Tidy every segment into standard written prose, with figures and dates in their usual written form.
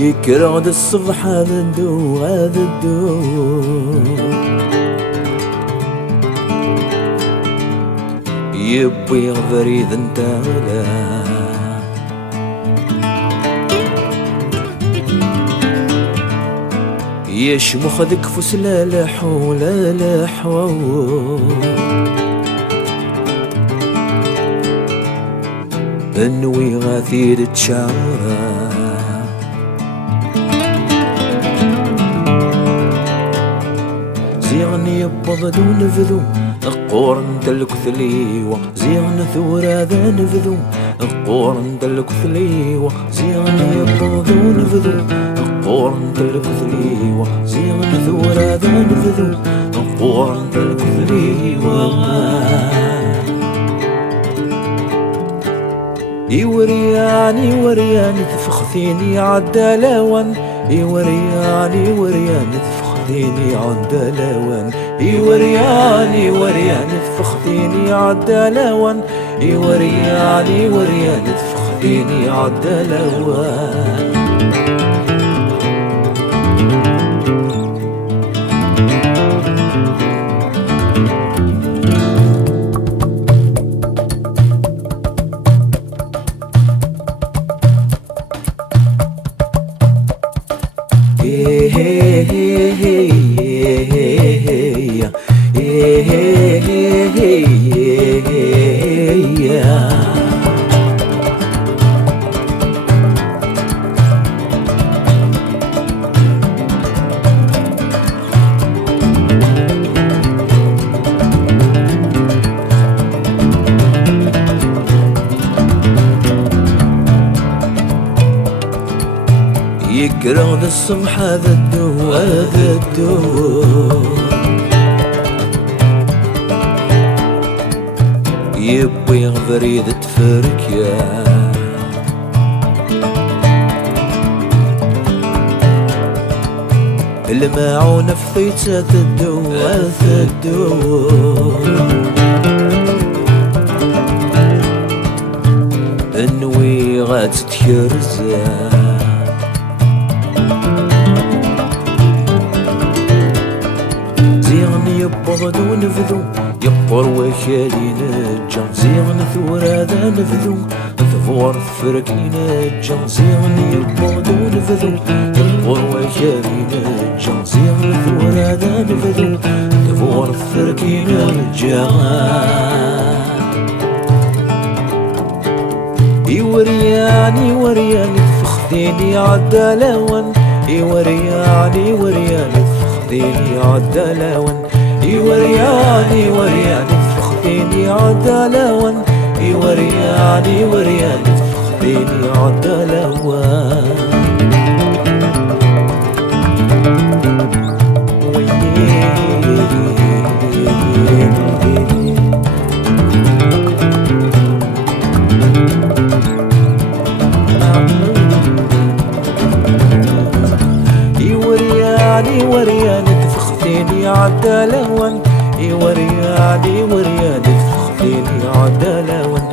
يكرد الصبح هذا الدو هذا الدو يبي غفريد انت ولا يشمخ ذك فس لا لحو لا لحو انوي غاثير تشاورا زيغني يبضدو نفذو قورن دلك ثليوة زيغن ثورا ذا نفذو قورن دلك ثليوة زيغن يبضدو نفذو قورن دلك ثليوة زيغن ثورا ذا نفذو قورن دلك ثليوة يورياني ورياني تفخثيني عالدلوان يورياني ورياني تفخذيني عالدلوان يورياني ورياني تفخذيني عالدلوان يورياني ورياني تفخذيني عالدلوان يكرد الصبح هذا الدو هذا الدو يبي غفريد تفرك يا الماعون فثيت الدو هذا الدو انوي غاد تكرزا يبضدو نفذو يقر وكالي نجا زيغن ثورا ذا نفذو ثفور فرك نجا زيغن يبضدو نفذو يقر وكالي نجا زيغن ثورا ذا نفذو ثفور فرك نجا يورياني ورياني تفخذيني عالدلوان يورياني ورياني تفخذيني عالدلوان يورياني ورياني تفخذيني عالدلوان يورياني ورياني تفخذيني عالدلوان يورياني ورياني تفخذيني عالدلوان يورياني ورياني تفخذيني عالدلوان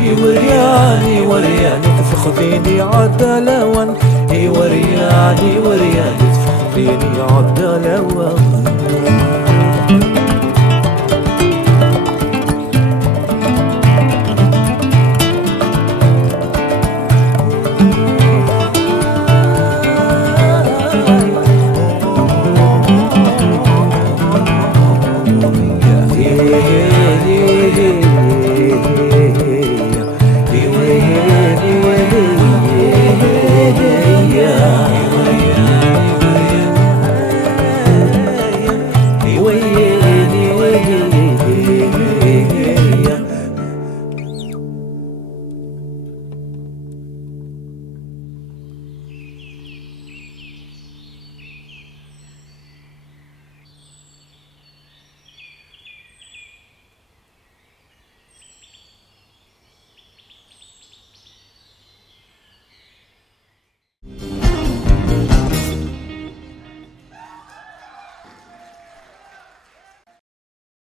يورياني ورياني تفخذيني عالدلوان يورياني ورياني تفخذيني فيني عدى لوالي